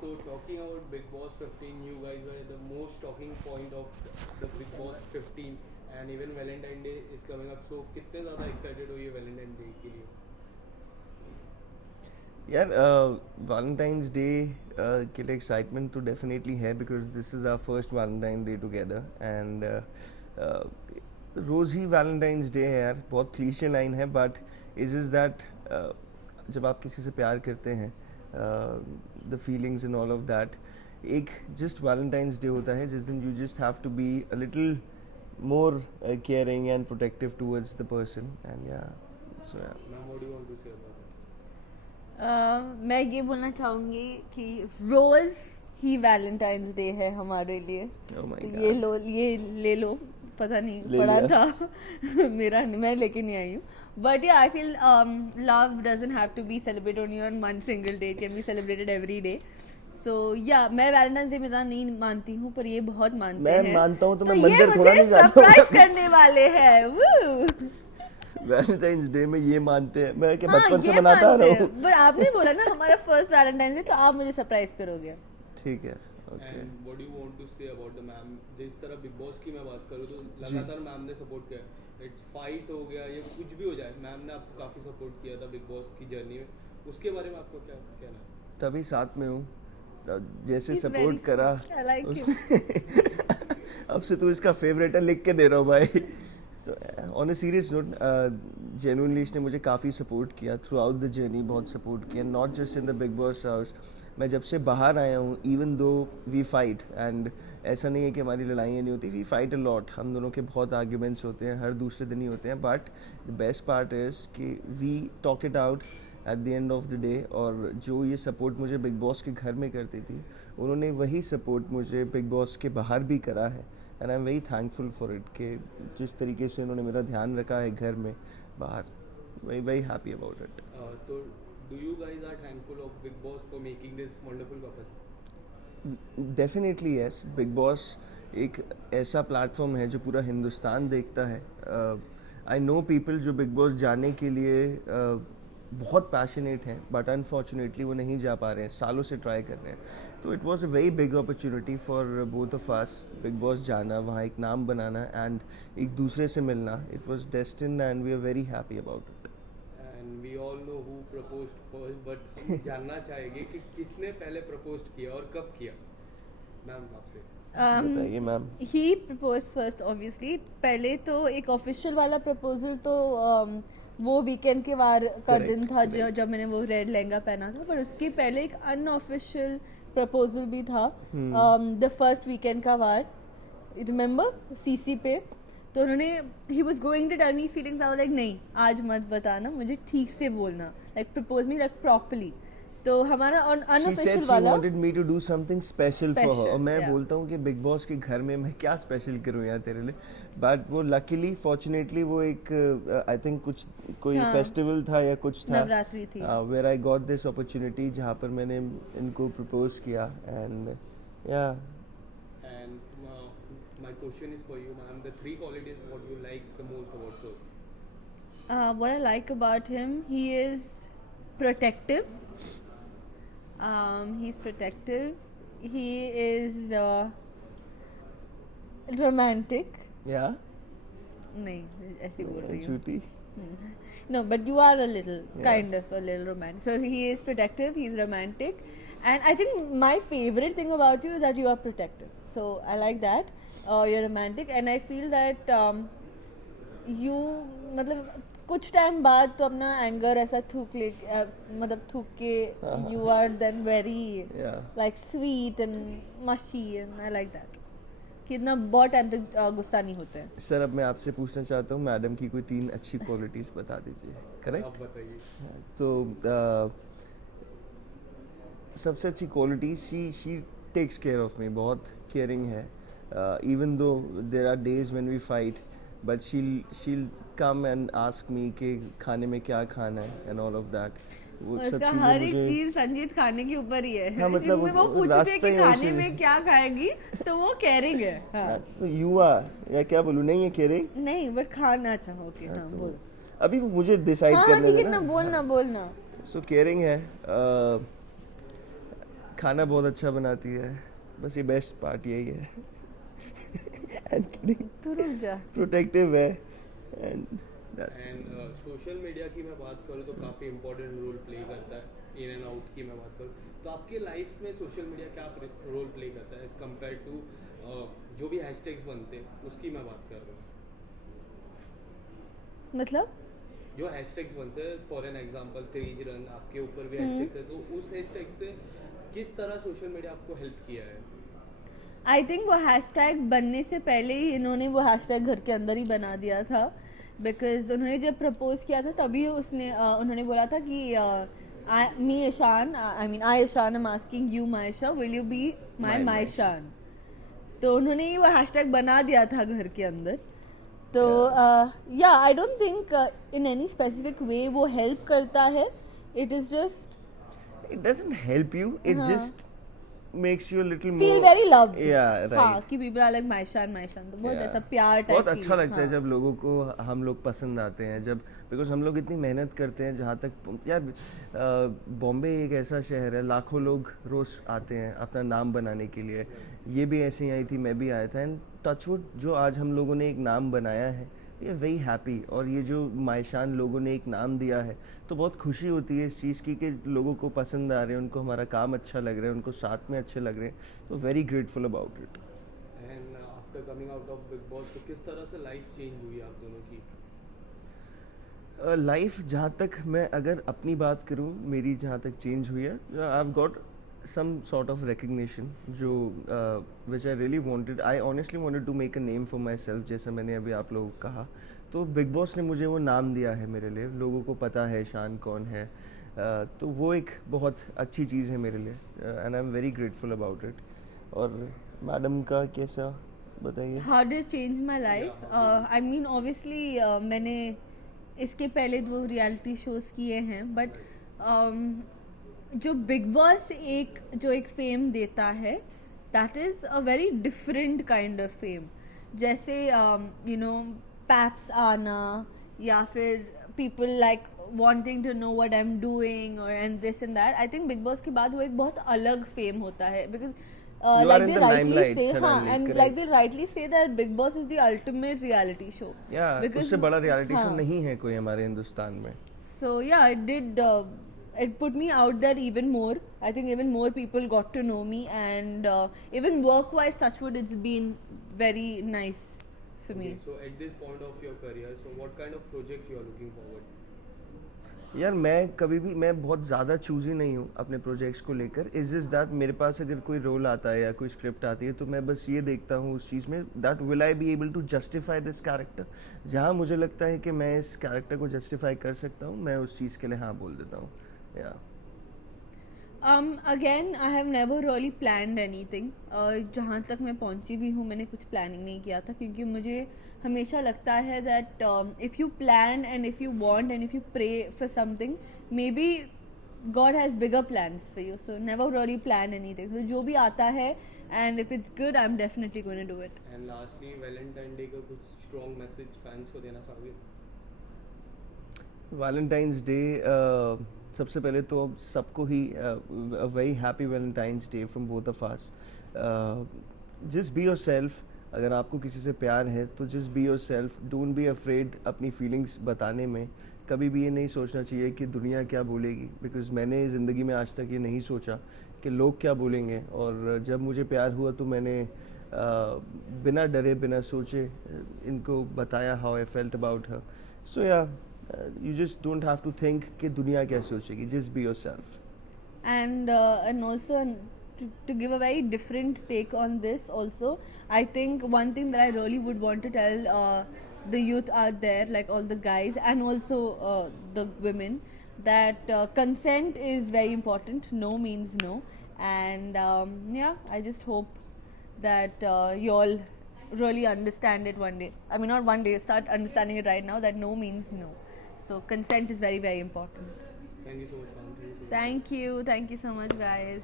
so talking about Big Boss 15, you guys were the most talking point of the Big Boss 15, and even Valentine Day is coming up. So कितने ज़्यादा excited हो ये Valentine Day के लिए? यार Valentine's day के लिए excitement तो डेफिनेटली है because this is our first Valentine day together and रोज़ ही वैलेंटाइंस डे है यार. बहुत क्लीशे लाइन है बट इज दैट जब आप किसी से प्यार करते हैं the feelings and all of that, एक जस्ट वैलेंटाइंस डे होता है जिस दिन you just have to be a little more caring and protective towards the person, and yeah, so yeah. Now, what do you want to say about it? मैं ये बोलना चाहूँगी कि रोज़ ही वैलेंटाइंस डे है हमारे लिए. Oh my तो God. ये ले लो, पता नहीं ले पढ़ा लिया. था मेरा मैं लेके नहीं आई हूँ. But yeah I feel love doesn't have to be celebrated only on one single day, it can be celebrated every day. So yeah मैं वैलेंटाइंस डे में ज़्यादा नहीं मानती हूँ, पर ये बहुत मानते हैं. मैं मानता हूँ तो मैं ये मंदिर थोड़ा नहीं जाता हूँ. सरप्राइज करने वाले हैं. वैलेंटाइंस डे में ये मानते हैं, मैं क्या हाँ, बचपन से ये मनाता आ मानते रहा हैं. हूँ. पर आपने बोला ना हमारा फर्स्ट वैलेंटाइन डे, तो आप मुझे सरप्राइज करोगे. ठीक है, okay. And what do you want to say about the ma'am? जिस तरह बिग बॉस की मैं बात करूँ तो लगातार मैम ने सपोर्ट किया. इट्स फाइट हो गया या कुछ भी हो जाए, मैम ने आपको काफ़ी सपोर्ट किया था बिग बॉस की जर्नी में. उसके बारे में आपको क्या कहना है? तभी साथ में हूँ, जैसे He's सपोर्ट very करा sweet. I like उसने. अब से तू इसका फेवरेट है लिख के दे रहा हूँ भाई. तो on a serious note, genuinely इसने मुझे काफ़ी सपोर्ट किया थ्रू आउट द जर्नी. बहुत सपोर्ट किया, not just in the big boss house. मैं जब से बाहर आया हूँ, even though we fight, and ऐसा नहीं है कि हमारी लड़ाइयाँ नहीं होती, वी फाइट अ लॉट. हम दोनों के बहुत आर्ग्यूमेंट्स होते हैं, हर दूसरे दिन ही होते हैं. But the best part is कि we talk it out at the end of the day. और जो ये सपोर्ट मुझे बिग बॉस के घर में करती थी, उन्होंने वही सपोर्ट मुझे बिग बॉस के बाहर भी करा है. And I am very thankful for it कि जिस तरीके से उन्होंने मेरा ध्यान रखा है घर में, बाहर. Very very happy about it. तो do you guys are thankful of Big Boss for making this wonderful couple? Definitely yes. Big boss एक ऐसा प्लेटफॉर्म है जो पूरा हिंदुस्तान देखता है. आई नो पीपल जो बिग बॉस जाने के लिए बहुत पैशनेट हैं, बट अनफॉर्चुनेटली वो नहीं जा पा रहे हैं, सालों से ट्राई कर रहे हैं. तो it was a very big opportunity for both of us. Big boss जाना, वहाँ एक नाम बनाना एंड एक दूसरे से मिलना, it was destined and we are very happy about it. And we all know who proposed first, but हम जानना चाहेंगे कि किसने पहले प्रपोज किया और कब किया. मैम आपसे बताइए मैम. ही प्रपोज फर्स्ट ऑब्वियसली. पहले तो एक ऑफिशियल वाला प्रपोजल तो वो वीकेंड के वार का Correct, दिन था correct. जब मैंने वो रेड लहंगा पहना था. पर उसके पहले एक अनऑफिशियल प्रपोजल भी था द फर्स्ट वीकेंड का वार, रिमेम्बर सीसी पे. तो उन्होंने he was going to tell me feelings. I was like नहीं, आज मत बताना, मुझे ठीक से बोलना, like propose me like properly. तो हमारा She said अनऑफिशियल she वाला wanted me to do something special for her. Special, और मैं yeah. बोलता हूँ कि बिग बॉस के घर में मैं क्या स्पेशल करूँ यार तेरे लिए. बट वो लकीली फॉर्चुनेटली वो एक आई थिंक कुछ कोई हाँ. फेस्टिवल था या कुछ था, नवरात्रि थी. Where I got this opportunity जहाँ पर मैंने इनको प्रपोज किया. एंड या and my question is for you, ma'am. The three qualities what you like the most about Sir. What I like about him, he is protective. He's protective. He is romantic. या नहीं ऐसे बोल रही हूँ. छुट्टी. No, but you are a little, Yeah. kind of a little romantic. So he is protective, he's romantic. And I think my favorite thing about you is that you are protective. So I like that. You're romantic and I feel that you, मतलब कुछ time बाद तो अपना anger ऐसा थूक ले, मतलब थूक के you are then very Yeah. like sweet and mushy and I like that. कि इतना बहुत टाइम तक गुस्सा नहीं होते हैं. सर अब मैं आपसे पूछना चाहता हूँ, मैडम की कोई 3 अच्छी क्वालिटीज बता दीजिए. करेक्ट. आप बताइए. तो सबसे अच्छी quality, she takes care of me. बहुत केयरिंग है. Even though there are days when we fight, but she'll come and ask me कि खाने में क्या खाना है एंड ऑल ऑफ दैट. वो सब उसका चीज़ें हर एक मुझे, चीज संजीत खाने के ऊपर ही है. हाँ, मतलब जिनमें वो पूछते रास्ता कि ही खाने वैसे- में क्या खाएगी तो वो केयरिंग है. हाँ. तो यू आर या क्या बोलूँ, नहीं है केयरिंग. नहीं बट खाना चाहोगे. हाँ तो बोलो. अभी मुझे डिसाइड हाँ करने ठीक है देना. ना, बोलना बोलना. सो केयरिंग है. खाना बहुत अच्छा बनाती है, बस ये बेस्ट पार्ट यही है. I'm kidding. तू रुक जा. Protective है and that's and social media की मैं बात करूँ तो काफ़ी इंपॉर्टेंट रोल प्ले करता है. इन एंड आउट की मैं बात करूँ तो आपके लाइफ में सोशल मीडिया क्या रोल प्ले करता है एज कम्पेयर टू जो भी हैशटैग्स बनते हैं उसकी मैं बात कर रहा हूँ. मतलब जो हैशटैग्स बनते हैं फॉर एन एग्जांपल 3 रन आपके ऊपर भी हैशटैग्स है तो उस हैशटैग से किस तरह सोशल मीडिया आपको हेल्प किया है. आई थिंक वो हैशटैग बनने से पहले ही इन्होंने वो हैशटैग घर के अंदर ही बना दिया था, बिकॉज उन्होंने जब प्रपोज किया था तभी उन्होंने बोला था कि me Ishaan, I Ishaan, I am asking you Maysha, will you be my Mayshan. तो उन्होंने ही वो हैशटैग बना दिया था घर के अंदर. तो या I don't think in any specific way वो हेल्प करता है. It is just it doesn't help you, it just makes you a little feel more very loved. yeah right. हाँ, कि पीपल आर लाइक मायशान मायशान, तो बहुत Yeah. ऐसा प्यार type. बहुत अच्छा लगता है जब लोगों को हम लोग पसंद आते हैं, जब बिकॉज हम लोग इतनी मेहनत करते हैं. जहाँ तक यार बॉम्बे एक ऐसा शहर है, लाखों लोग रोज आते हैं अपना नाम बनाने के लिए. ये भी ऐसे ही आई थी, मैं भी आया था. एंड टचवुड जो आज हम लोगों ने एक नाम बनाया है, वी आर वेरी हैप्पी. और ये जो मायशान लोगों ने एक नाम दिया है तो बहुत खुशी होती है इस चीज़ की कि लोगों को पसंद आ रहे हैं, उनको हमारा काम अच्छा लग रहा है, उनको साथ में अच्छे लग रहे हैं. तो very grateful about it. And after coming out of big boss तो किस तरह से लाइफ चेंज हुई आप दोनों की. लाइफ जहाँ तक मैं अगर अपनी बात करूँ, मेरी जहाँ तक चेंज हुई है, I have got some sort of recognition जो which I really wanted. I honestly wanted to make a name for myself, जैसा मैंने अभी आप लोगों को कहा. तो बिग बॉस ने मुझे वो नाम दिया है मेरे लिए. लोगों को पता है शान कौन है. तो वो एक बहुत अच्छी चीज़ है मेरे लिए and I am very grateful about it. और मैडम का कैसा बताइए. How did change my life? I mean obviously मैंने इसके पहले 2 रियलिटी शोज किए हैं, बट जो बिग बॉस एक फेम देता है, that is a very different kind of fame. जैसे यू नो पैप्स आना, या फिर people like wanting to know what I'm doing or and this and that. I think Big Boss के बाद वो एक बहुत अलग फेम होता है, because You like are in they the rightly limelight say, हाँ, suddenly, and correct. like they rightly say that Big Boss is the ultimate reality show. Yeah, Because- उससे बड़ा रियलिटी शो हाँ. नहीं है कोई हमारे हिंदुस्तान में. So yeah, it did. It put me out there even more. I think even more people got to know me, and even work-wise, touchwood, it's been very nice for me. So at this point of your career, so what kind of project you are looking forward? यार मैं बहुत ज़्यादा choosy नहीं हूँ अपने projects को लेकर. Is just that मेरे पास अगर कोई रोल आता है या कोई स्क्रिप्ट आती है तो मैं बस ये देखता हूँ उस चीज़ में, that will I be able to justify this character. जहाँ मुझे लगता है कि मैं इस कैरेक्टर को जस्टिफाई कर सकता हूँ, मैं उस चीज़ के लिए हाँ बोल देता हूँ. या Again, I have never really planned anything. जहाँ तक मैं पहुँची भी हूँ, मैंने कुछ प्लानिंग नहीं किया था, क्योंकि मुझे हमेशा लगता है that if you plan and if you want and if you pray for something, maybe God has bigger plans for you. So never really plan anything. So जो भी आता है and if it's good, I'm definitely going to do it. And lastly, Valentine Day का कुछ strong message fans को देना चाहोगे? Valentine's day सबसे पहले तो सबको ही very happy Valentine's day from both of us. Just be yourself. अगर आपको किसी से प्यार है तो just be yourself. Don't be afraid अपनी फीलिंग्स बताने में. कभी भी ये नहीं सोचना चाहिए कि दुनिया क्या बोलेगी, बिकॉज मैंने ज़िंदगी में आज तक ये नहीं सोचा कि लोग क्या बोलेंगे. और जब मुझे प्यार हुआ तो मैंने बिना डरे बिना सोचे इनको बताया how I felt about her. So yeah you just don't have to think कि दुनिया क्या सोचेगी. just be yourself. And also to give a very different take on this also, I think one thing that I really would want to tell the youth out there, like all the guys and also the women, that consent is very important. No means no. And yeah, I just hope that you all really understand it one day. I mean, not one day, start understanding it right now, that no means no. So consent is very, very important. Thank you so much, ma'am. Thank you so much, guys.